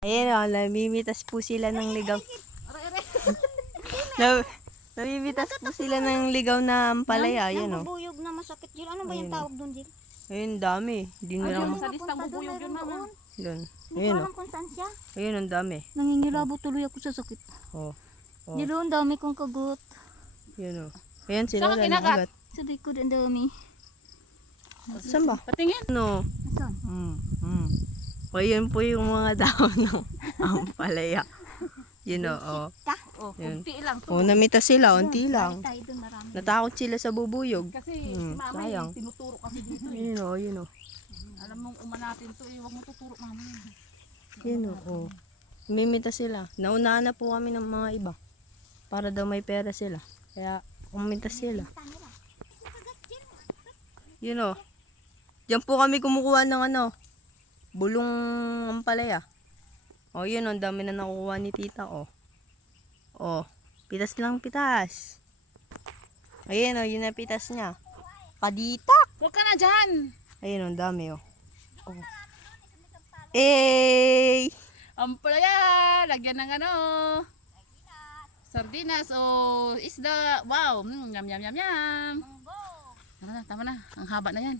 Ayan o, namimitas po sila ng ligaw. Na, namimitas po sila ng ligaw na ampalaya. Ayan o. Bubuyog na masakit, Jill. Ano ba yung tawag doon, Jill? Ayun, dami. Hindi na lang. Masalis ng bubuyog yun, mama. Doon. Hindi ko Ayun o. alam kung saan siya. Ayun, ang dami. Nangingilabo tuloy ako sa sakit. Oh. Oh. Jill, ang dami kong kagot. Ayun o. Ayan sila. Saan ka kinagat? Nakagat. Sa likod, ang dami. Saan ba? Patingin. Ano? Saan? O, yun po yung mga dahon ng ampalaya. Yun o. Oh. Oh, Yun. kunti lang. Oh, namita sila. Unti lang. Tayo doon marami. Natakot sila sa bubuyog. Kasi si mama sayang. tinuturo kasi dito. Yun o. Yun o. Alam mong natin to, huwag mo tuturo mama. Yun o. Oh. Mimita sila. Naunahan na po kami ng mga iba. Para daw may pera sila. Kaya kumita sila. Yun o. Diyan po kami kumukuha ng ano. Bulong ampalaya. O yun o. Ang dami na nakukuha ni tita o. O. Pitas lang pitas. Ayun o. Yun na pitas niya. Paditak. Huwag ka na dyan. Ayun o. Ang dami o. Oh. Eh! Ampalaya, lagyan ng ano. Sardinas o isda. Wow, yum yum yum yum. Tama na, ang haba na yan.